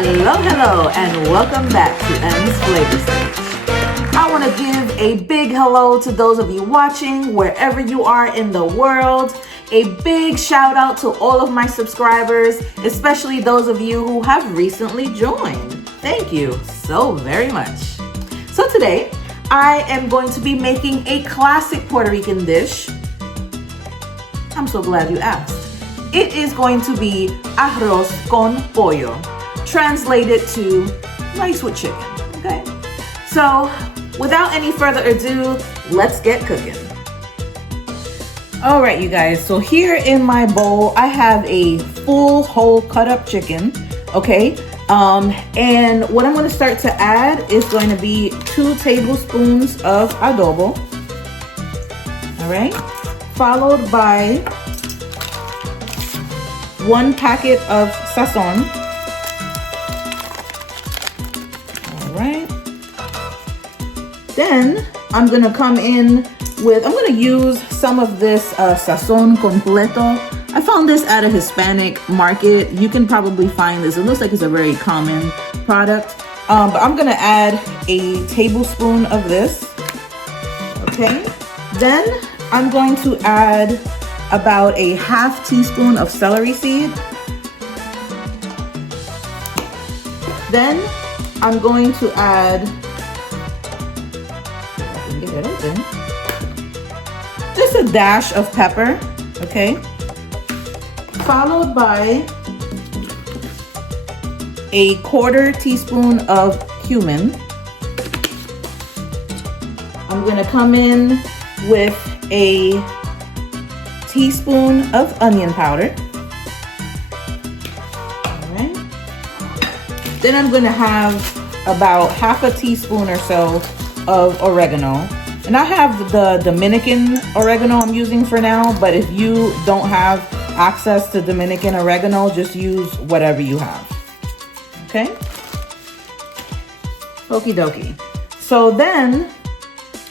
Hello, and welcome back to M's Flavor Stage. I want to give a big hello to those of you watching wherever you are in the world. A big shout out to all of my subscribers, especially those of you who have recently joined. Thank you so very much. So today, I am going to be making a classic Puerto Rican dish. I'm so glad you asked. It is going to be Arroz con Pollo, translated to rice with chicken, okay? So without any further ado, let's get cooking. All right, you guys, so here in my bowl, I have a full whole cut up chicken, okay? And what I'm gonna start to add is going to be 2 tablespoons of adobo, all right? Followed by 1 packet of Sazón. All right. Then I'm gonna come in with, I'm gonna use some of this Sazon Completo. I found this at a Hispanic market. You can probably find this. It looks like it's a very common product. But I'm gonna add a tablespoon of this. Okay. Then I'm going to add about a half teaspoon of celery seed. Then I'm going to add, if I can get it open, just a dash of pepper, okay? Followed by a 1/4 teaspoon of cumin. I'm gonna come in with a teaspoon of onion powder. All right. Then I'm gonna have about half a teaspoon or so of oregano. And I have the Dominican oregano I'm using for now, but if you don't have access to Dominican oregano, just use whatever you have. Okay? Okie dokie. So then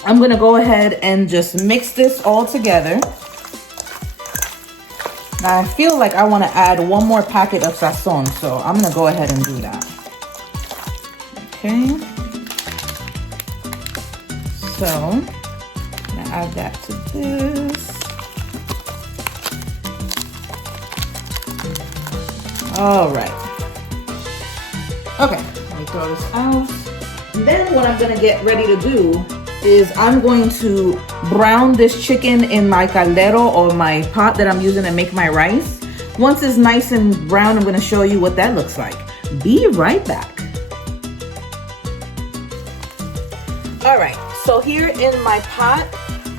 I'm gonna go ahead and just mix this all together. Now I feel like I want to add 1 more packet of Sazón, so I'm gonna go ahead and do that. Okay. So I'm gonna add that to this. All right. Okay, let me throw this out. And then what I'm gonna get ready to do is I'm going to brown this chicken in my caldero, or my pot that I'm using to make my rice. Once it's nice and brown, I'm gonna show you what that looks like. Be right back. All right, so here in my pot,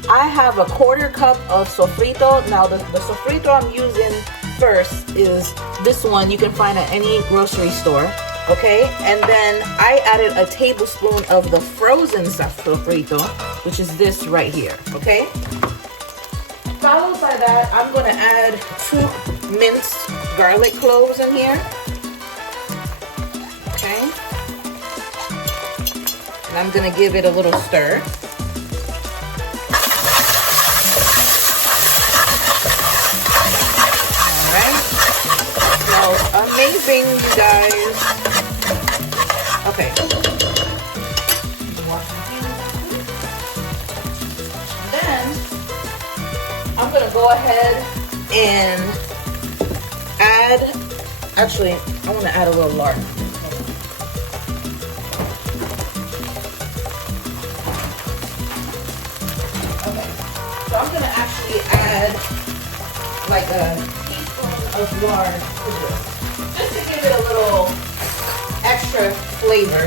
I have a 1/4 cup of sofrito. Now the sofrito I'm using first is this one you can find at any grocery store. Okay, and then I added a tablespoon of the frozen sofrito, which is this right here, okay? Followed by that, I'm gonna add 2 minced garlic cloves in here, okay? And I'm gonna give it a little stir. All right, smells amazing, you guys. Okay. Then I'm gonna go ahead and add, actually, I wanna add a little lard. Okay, so I'm gonna actually add like a teaspoon of lard to this, just to give it a little extra flavor,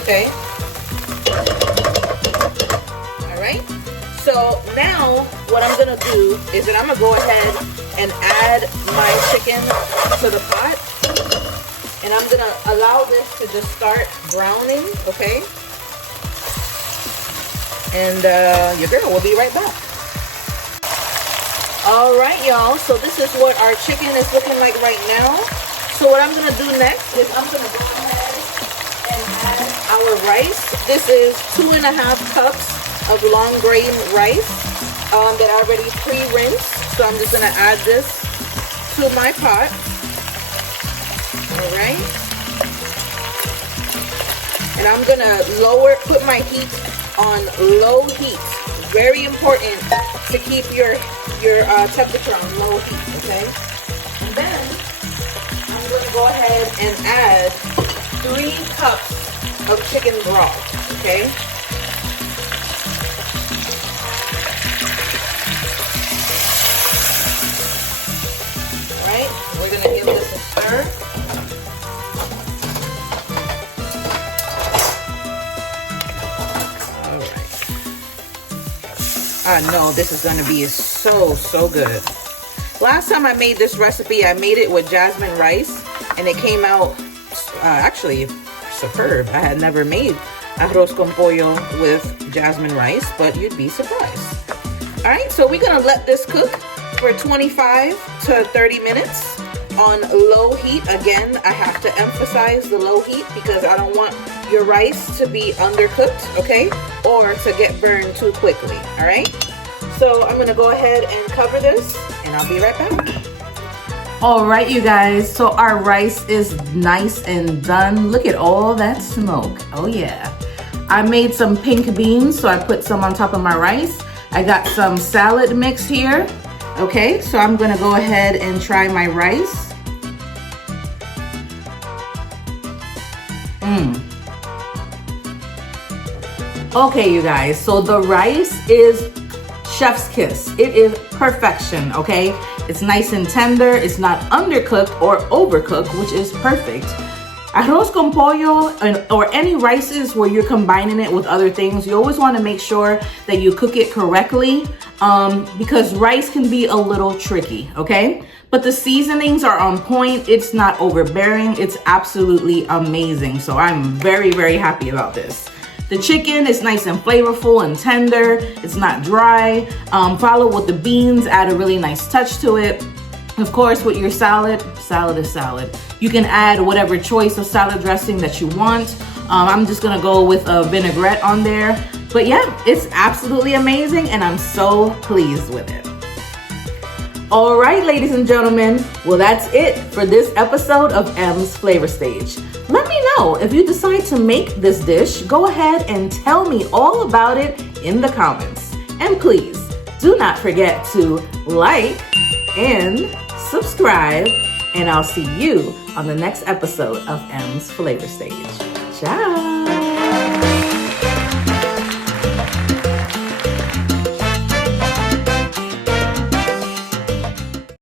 okay? All right, so now what I'm gonna do is that I'm gonna go ahead and add my chicken to the pot, and I'm gonna allow this to just start browning, okay? And your girl will be right back. All right, y'all, so this is what our chicken is looking like right now. So what I'm gonna do next is I'm gonna go ahead and add our rice. This is 2½ cups of long grain rice that I already pre-rinsed. So I'm just gonna add this to my pot. All right. And I'm gonna put my heat on low heat. Very important to keep your temperature on low heat, okay? And then I'm gonna go ahead and add 3 cups of chicken broth, okay? All right, we're gonna give this a stir. All right. I know this is gonna be so good. Last time I made this recipe, I made it with jasmine rice, and it came out actually superb. I had never made arroz con pollo with jasmine rice, but you'd be surprised. All right, so we're gonna let this cook for 25 to 30 minutes on low heat. Again, I have to emphasize the low heat because I don't want your rice to be undercooked, okay, or to get burned too quickly. All right, so I'm gonna go ahead and cover this, and I'll be right back. All right, you guys, so our rice is nice and done. Look at all that smoke. Oh yeah. I made some pink beans, so I put some on top of my rice. I got some salad mix here. Okay, so I'm gonna go ahead and try my rice. Okay, you guys, so the rice is chef's kiss. It is perfection, okay? It's nice and tender. It's not undercooked or overcooked, which is perfect. Arroz con pollo or any rices where you're combining it with other things, you always want to make sure that you cook it correctly because rice can be a little tricky, okay? But the seasonings are on point. It's not overbearing. It's absolutely amazing. So I'm very happy about this. The chicken is nice and flavorful and tender. It's not dry. Follow with the beans, add a really nice touch to it. Of course, with your salad is salad. You can add whatever choice of salad dressing that you want. I'm just gonna go with a vinaigrette on there. But yeah, it's absolutely amazing and I'm so pleased with it. All right, ladies and gentlemen, well, that's it for this episode of M's Flavor Stage. Let me know if you decide to make this dish. Go ahead and tell me all about it in the comments. And please do not forget to like and subscribe, and I'll see you on the next episode of M's Flavor Stage. Ciao.